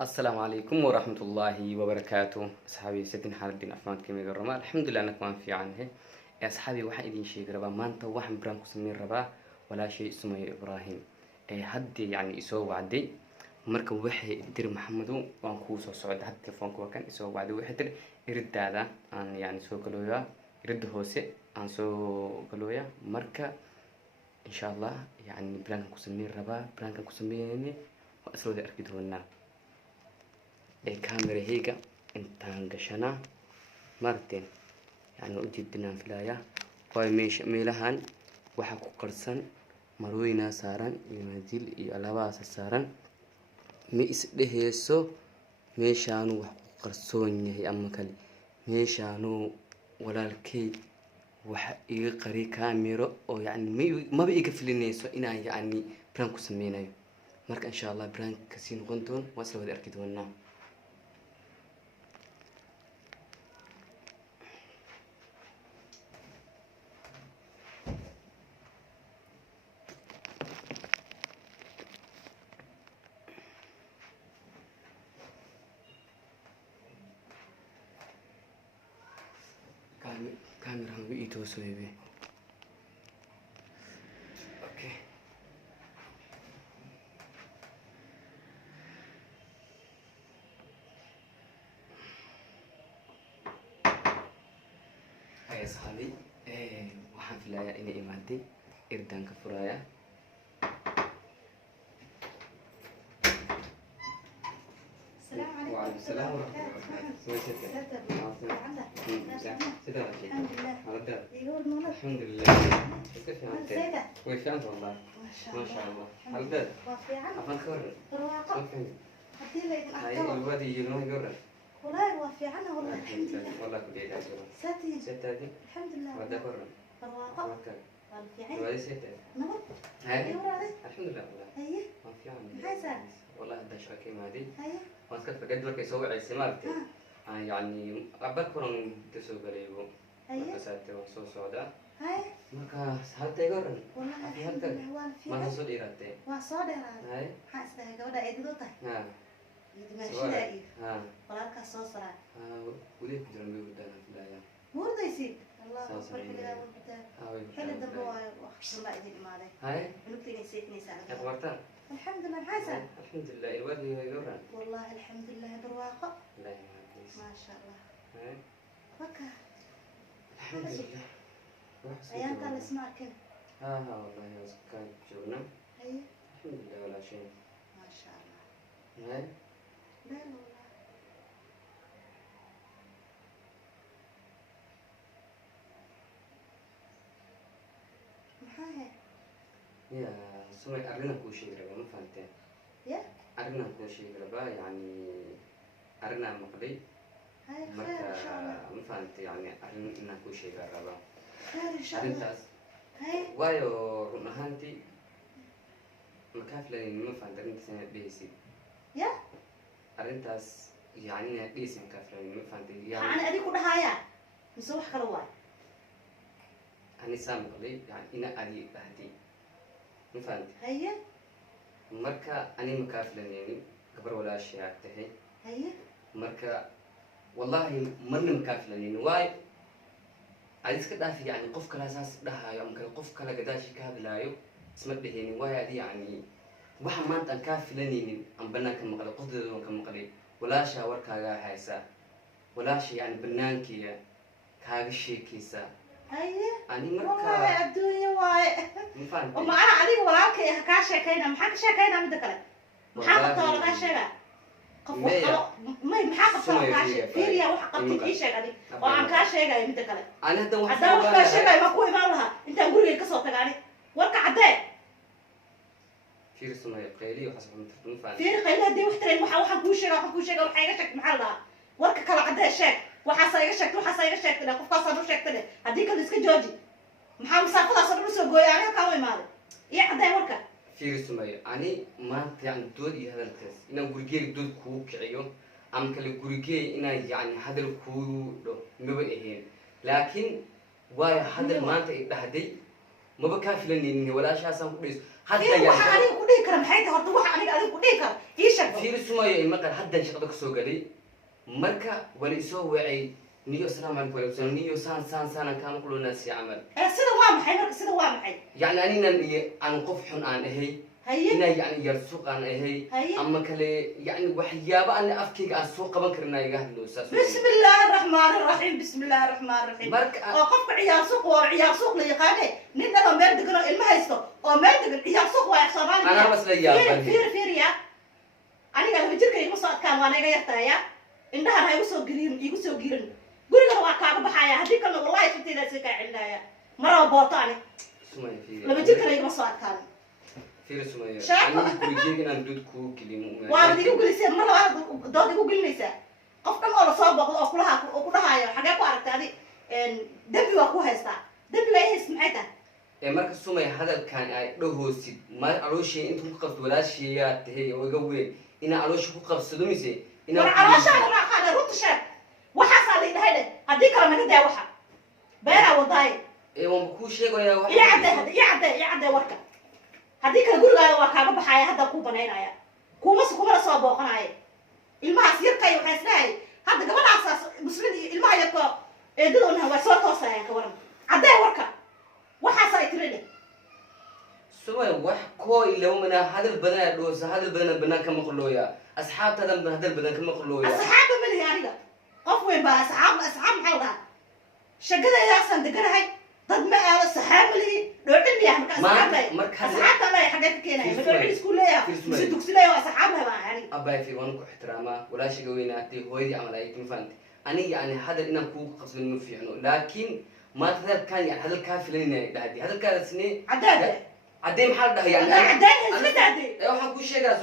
السلام عليكم ورحمة الله وبركاته. أصحابي سيدنا حال الدين عفان كمية الرمال، الحمد لله أنك ما في عنه. يا أصحابي واحد يدين شيء ربا ما أنت واحد برانكو سمين ربا ولا شيء اسمه إبراهيم. هدي يعني يسوي وعدي مركب وحي دير محمدو وانكوس وصعد حتى تلفونك وكان يسوي وعدي واحد دير يرد هذا عن يعني سو كلويا يرد هوسي عن سو كلويا مركب إن شاء الله يعني برانكو سمين ربا برانكو سميني وأسلو ذي أركيد هنا. الكاميرا هيجا انتان قشنا مرتين يعني وجد بنا فلايا واي ميلهان وحكو قرصان مروينا ساران يماديل يالاباس ساران ميس دهيسو ميشانو وحكو قرصون يهي أما كالي ميشانو walaalkay waxa iga qari kaamiro oo yani ma ba iga filinayso inaan yani prank ku sameynayo marka insha Allah prank ka sii noqon doon waa soo wada arki doonaa كاميرا هم بيتوسوا يبي اوكي هاي اصحابي waxaan filayaa inay imaaday irdaanka furaya وعليكم السلام ورحمة الله وبركاته. الحمد لله. الحمد لله. كيف أنت؟ وين أنت والله؟ ما شاء الله. هل أفن خير؟ هاي الوادي يجون يقرر. والله وافي عنه والله الحمد لله. والله كل يوم يجون. ستي. الحمد لله. وده قرر. رواقة. وافي عنه. الوادي ستة. نعم. هاي. الحمد لله والله. هي. وافي عنه. هاي سنة. والله هذا شاكي ما دي. هي. واسكت بجد لك يسوي عسمارتي يعني أبكرن تسوي قريبه هي كسرت وصو سودا هاي مركا هل تيجرن والله الحمد لله وان في ما تصل إيرته وصادر هاي حاسة جودة إدلوته ها يتمشي ها ولا كسوسرة وليه جنبي ودنا في الآية مرضى يصير الله أكبر كده حل الدبوة وخص الله إذا ما عليه هاي نبتدي نسيتني ساعة أخبرتها الحمد لله حسن الحمد لله الواد يجرن والله الحمد لله برواقة لا يا ما شاء الله هاي فكر الحمد لله أيام كان اسمع كده ها والله يا كان جونا هي الحمد لله ولا شيء ما شاء الله هاي لا والله محاها يا سمعي أرنا كل شيء ربا ما فهمتين يا أرنا كل شيء ربا يعني أرنا مقلي هاي خير إن شاء الله ما فهمت يعني أرنا كل شيء ربا خير إن شاء الله أرنتاس هاي وايو نهانتي مكافلة ما فهمت أرنت سنة بيسي يا أرنتاس يعني بيسي مكافلة ما فهمت أنا يعني أدي كل هايا نسوي حكروا أنا سام مقلي يعني إنا أدي بهدي ما فهمت هي مركا أنا مكافلة يعني قبل ولا شيء أكتهي هي مركا والله من مكافلة يعني واي عايز كده في يعني قف كلا أساس ده يوم كان قف كلا قداش كهذا لا يو اسمه به يعني واي هذه يعني واحد ما أنت كافلة يعني أم بنا كم مقلة قصد كم مقلة ولا شاور كاجا حيسا ولا شيء يعني بنان كيا كاجا شيء كيسا هي أنا والله مركا الدنيا واي مفهوم وما أنا عليك وراك كاشة كينا محاك شكينا مدكلا محاك طول كاشة ما محاك طول كاشة فيريا وحقتي كيشة يعني وعن كاشة جاي مدكلا أنا هذا واحد هذا وقت كاشة جاي ما كوي ما لها أنت قولي لي قصة تقالي ورك عداء في رسمة قيلي وحسب مفهوم في قيلة دي وحترين وحا كوشة وحاجة شك محلها ورك كلا عداء شك وحصايا شك تلا قف قصر شك تلا هديك اللي اسك جوجي محام سافر أصلا نسوا جوي عليها كاوي ماله يا عداء ورك في رسمة أنا ما يعني دود هذا الكاس إن غورجي دود كوك عيون أم كل غورجي إن يعني هذا الكود ما بقيه لكن واي هذا ما أنت بهدي ما بكافي لني ولا شيء سام كويس هذا يعني وحالي كودي kara maxay tahay horta waxa aniga adigu dhihi kara ii sheeg fiir sumayo imaqan haddan shaqada ka soo galay marka wali isoo wacay niyo assalaamu calaykum waalaikum niyo saan kaama kuloonaasi camal sida waa maxay marka sida waa maxay yani aninan iyo aan qof xun aan ahay inaa yani yar suuq aan ahay ama kale yani waxyaaba aan afkayga aan soo qaban karin iga hadlo saas بسم الله الرحمن الرحيم بسم الله الرحمن الرحيم oo qofka ciyaar suuq waa ciyaar suuq la yaqaane nin dhan meel degan oo ilma haysto oo meel degan ciyaar suuq waa Soomaaliya ana bas la yaabay fiir ya aniga laba jirka igu soo adkaan waan iga yartaaya indhahan hay igu soo girin guriga waa kaaga baxaya hadii kale wallahi fitida si ka cilnaya mara bootaani sumay fiir laba jirka igu soo adkaan fiir sumay ani guriga inaan dud ku gelin waa igu gelisay mara dood igu gelinaysa qof dhan oo la soo boqdo oo ku dhahayo xagee ku aragtay adi dambi waa ku haystaa dambi ay hays maxay tahay marka sumay hadalkan ay dhahoosid ma calooshii inta ku qabto walaashiyaa tahay oo iga weyn ina calooshi ku qabsado mise ina caloosha ma qaada runta sheeg waxaas aan leeyahay hadii kala naga daa waxa beera wadaay waan ku sheegaya waxa ii cadde warka hadii kala gurigaada waa kaaga baxaya hadda ku banaynaya kuma soo booqanaya ilmahaas yarkay waxay isleeyahay hadda gabadhaas muslim ilmaha yarko eedadoona waa soo toosayaan ka waran cadde warka waxaas ay tirade sumay wax koo ilaw mana hadal badan dhoosa hadal badan banaan ka maqlooya asxaabtadan hadal badan ka maqlooya asxaabta ma lihi aniga qof weyn baa asxaab maxaa dhaha shaqadaydaasaan deganahay dad ma aado saxaab ma lihi dhoocin miyaa marka asxaabta la xagee ka keenaya ma dhoocin isku leeyahay si dugsi leeyahay asxaab ma baa yani abay fi waan ku ixtiraama walaashiga weynaatay hooyadii amal ay timaanti aniga yani hadal inaan ku qabsan ma fiicno laakiin ma hadalkan yani hadal ka filanay dhahdi hadalkaasni cadde maxaa dhahay yani waxaan ku sheegaa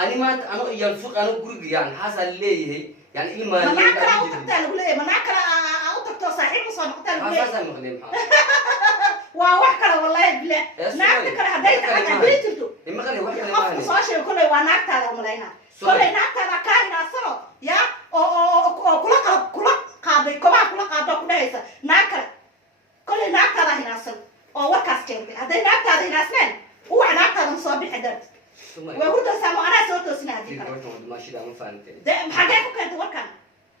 ani maanta ano iyo suuq ano guriga yani xasan leeyahay يعني إلما ما كلا أو تقتل ولا ما كلا أو تقتل صاحب وصار مقتل ولا أساسا مقدم وواحد والله بلا نعرف كلا هدايت أنا بيتلتو إما غير واحد ما صاشي كله ونعرف هذا ملاينا كله نعرف هذا كائن أصلا يا أو كل قاضي كل قاضي كل هيسا نعرف كله نعرف هذا هنا أصلا أو وكاس كم هذا نعرف هذا هنا أصلا هو نعرف هذا مصابي حدث وقلت سامو أنا صوت سنادي ماشي ده ما فهمت ده حاجة كنت وركان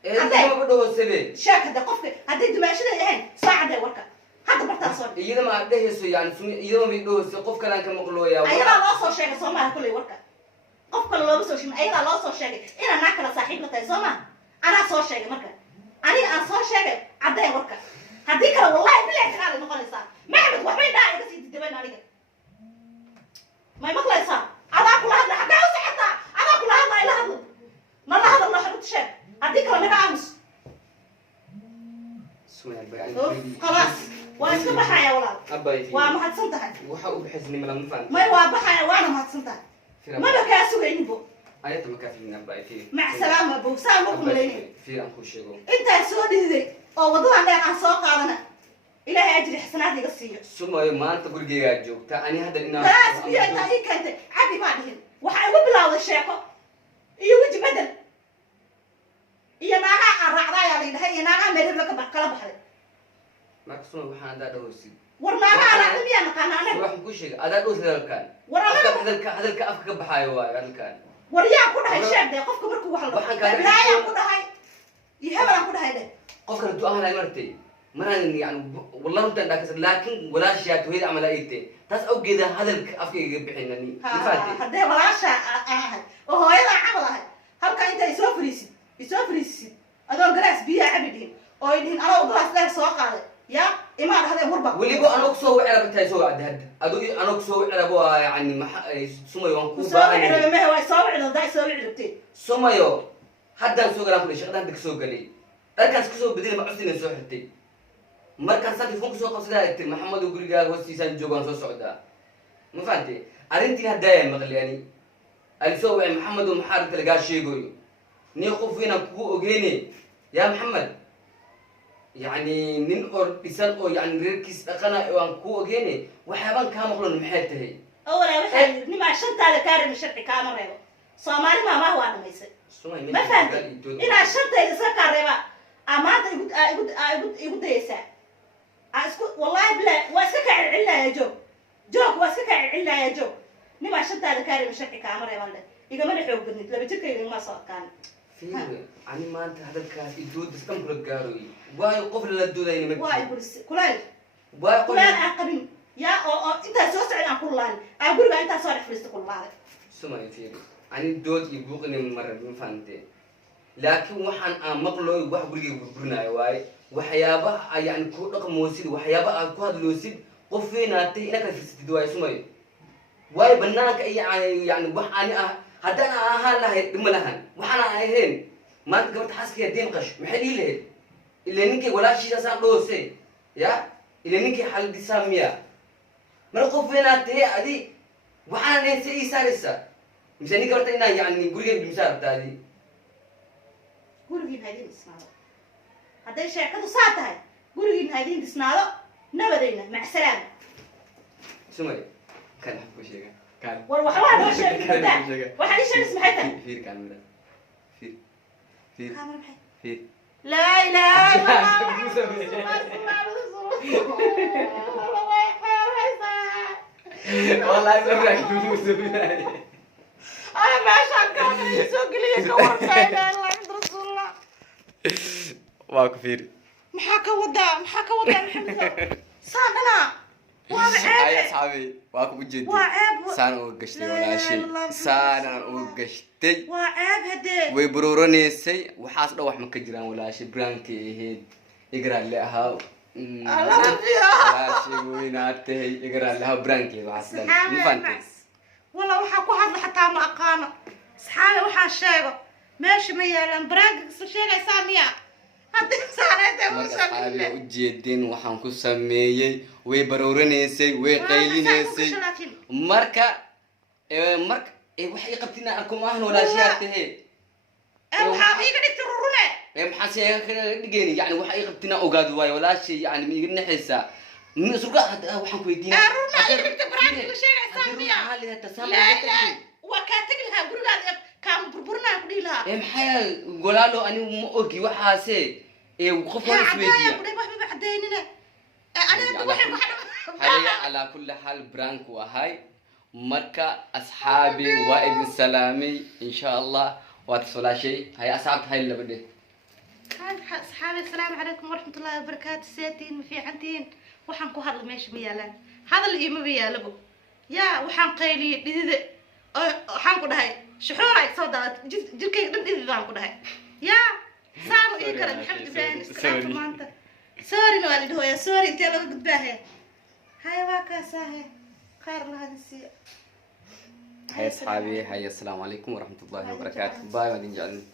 هذا ما بدو سبب شاك هذا قفك هذا دمشق ده هين ساعة ده وركان هذا برتصور إذا ما ده يسوي يعني إذا ما بدو قف كلام كم مقلويا أيضا لا صور شيء صوما كله وركان قف كله لا بسوي شيء أيضا لا صور شيء إنا ناكل صاحب متى صوما أنا صور شيء مركان أنا صور شيء عدا وركان هذيك والله بلا كلام نقول صار ما عمد وحبي ده بس يتدبن عليك ما يمقل صار أنا أقول هذا حتى أوسعتها أنا أقول هذا إلى هذا ما هذا الله حرت شيء هذيك ولا نعمس خلاص واسكت بحايا ولا أبايتي وما هتصنتها وحاول بحزني ملا مفهم ما هو بحايا وأنا ما هتصنتها ما بكاسو ينبو أيات مكافي من أبايتي مع السلامة أبو سلام لين في أنكو شيء أنت سودي ذي أو وضوء عندك عن سوق هذا إلهي أجري حسناتي قصية ثم ما أنت تقول جيجا جوك تاني هذا الإناء بس بيا تاني كنت حبي بعدين وحيوي بلا الشيخة يوجي بدل يا ناقة الرعاية اللي هي ناقة مريض لك بقلب بحر ما كسمه وحنا ده دوسي ورناقة على علمي أنا كان أنا روح كل شيء هذا دوس هذا الكان هذا الكأفك بحايوا هذا الكان وريا كل هاي الشاب ده قفك بركو وحلا لا يا كل هاي يهبل كل هاي ده قفك الدعاء هاي مرتي مران يعني والله انت عندك لكن ولا شيء توهيد عمليته تاس او كده هذا افكي بخينني فاتي هدا ولا شيء وهو يلا عملها halka inta isoo fariisid adoo garaas biyo cabidin oo idin ana u garaas leeg soo qaaday ya imaan hada warba waliba ana ku soo wicra batay soo cadad adu ana ku soo wicra boo yani sumayo waan ku baahan ma waa soo wicra daa soo wicrtay sumayo hadan soo galaan kulay shaqadan dik soo galay dalkaas ku soo bedel ma cusina soo xirtay markaan saati funk soo qabsaday ay tir maxamed oo guriga hoostiisaan joogan soo socda ma fahanti arintii hadaaya maqliyani ali soo wicay maxamed oo maxaad laga sheegayo ni qof weyn ku ogeene ya maxamed يعني نين أوربيسان أو يعني ركيس أقنا وان كو أجيني وحيبان كام أقولون محيته أولا وحي نما شنت على كارم الشرق كام ريبا صومالي ما هو أنا ميسي ما فهمت إنا شنت إذا سكر ريبا أمانت يقول ديسا والله بلا واسكك علا يا جو واسكك علا يا جو نما شنتاada kaari mashaaqi kaamare baan igama xoog badnid laba jirkayga ma soo kaan fiiri ani maanta hadalkaas idood iskan kula gaaroy waayo qof la doodayna ma waay buris kulay waayo kulaan aqabin ya oo inta soo socda aan kulaan guriga inta soo dhexfriisto kulaan sumay fiiri ani dood iyo buuqni mar ma fahamtay laakiin waxaan aan maqlooy wax guriga burburinayo waaye waxyaabaha yani ku dhaqmoosid waxyaabaha aad ku hadloosid qof weynaatay inaka firsatid waaye sumay waayo banaanka yani wax ani ah haddaan ahaan lahay dhima lahan waxaan ahayn maanta gabadha xaaskiya diin qash maxay dhihi lahayd ilaa ninkay walaashiisaan dhoose ya ilaa ninkay xaladisaa miya mar qof weynaatay adi waxaan ahayn si ii saaraysaa mise nin gabadha inaa yani gurigeeda dhimsaa rabtaa adi gurigiin haydin dhisnaado hadday sheekadu saa tahay gurigiin haydin dhisnaado nabadayna macsalaam sumay kan xabku sheega kan war waxba loo sheegay waxa ii sheegis maxay tahay fiir kan mira fiir fiir kaamar maxay fiir la ilaaha illa allah wallahi sabrak muusabinaay ana meesha kaamar soo galiya ka warkayna allah rasuulullah waa ku fiir maxaa ka wadaa maxamed saadana waa ay ceeb asxaabi waa ku jeedin waa ceeb saan oo gashtay walaashay saan oo gashtay waa ceeb hadee way bururaneysay waxaas dhan wax ma ka jiraan walaashay braankii ahayd igraalle ahaa Allah rabiya walaashay weynaatay igraalle ahaa braankii waxaas dhan ma fahantay wala waxaa ku hadla xataa ma aqaano saxaabe waxaan sheego meesha ma yaalaan braankiisa sheegaysaa miya haddii saanayda marka ujeedin waxaan ku sameeyey way barooraneysay way qaylineysay marka waxay qabtina arko maahan walaashiyaa tahe waxaa iga dhigtay rurune maxaa sheega ka dhigeen yani waxa ay qabtina ogaad waayo walaashay yani ma iga naxaysaa min surga waxaan ku weydiinaa rurna iga dhigtay braankiisa sheegaysaa miya waa kaa tegi lahaa gurigaada kaama burburinaan ku dhihi lahaa maxaa golaalo anigu ma ogi waxaase qof hore isweydiiya waxba cadeynina haya calaa kulli xaal branku ahay marka asxaabi waa idin salaamay insha allah waad solaashay haya asxaabta hay labadhe asxaabi assalaamu calaykum waraxmatullaahi wabarakaatu seetiin ma fiicantiin waxaan ku hadla meesha ma yaalaan hadal iimaba yaalabo yaa waxaan qayliyey dhidide waxaan ku dhahay shuxuur ay soo daad jirkayga dhan dhidid baan ku dhahay yaa saanu ii kale maxamed ibraahim iskalaanta maanta soorina waa lidhahooyaa soori intee laga gudbaahe haya waa kaasaahe khayr lahadin siiyo haya asxaabi haya assalaamu calaykum waraxmatullaahi wabarakaatu baay waad idin jeclin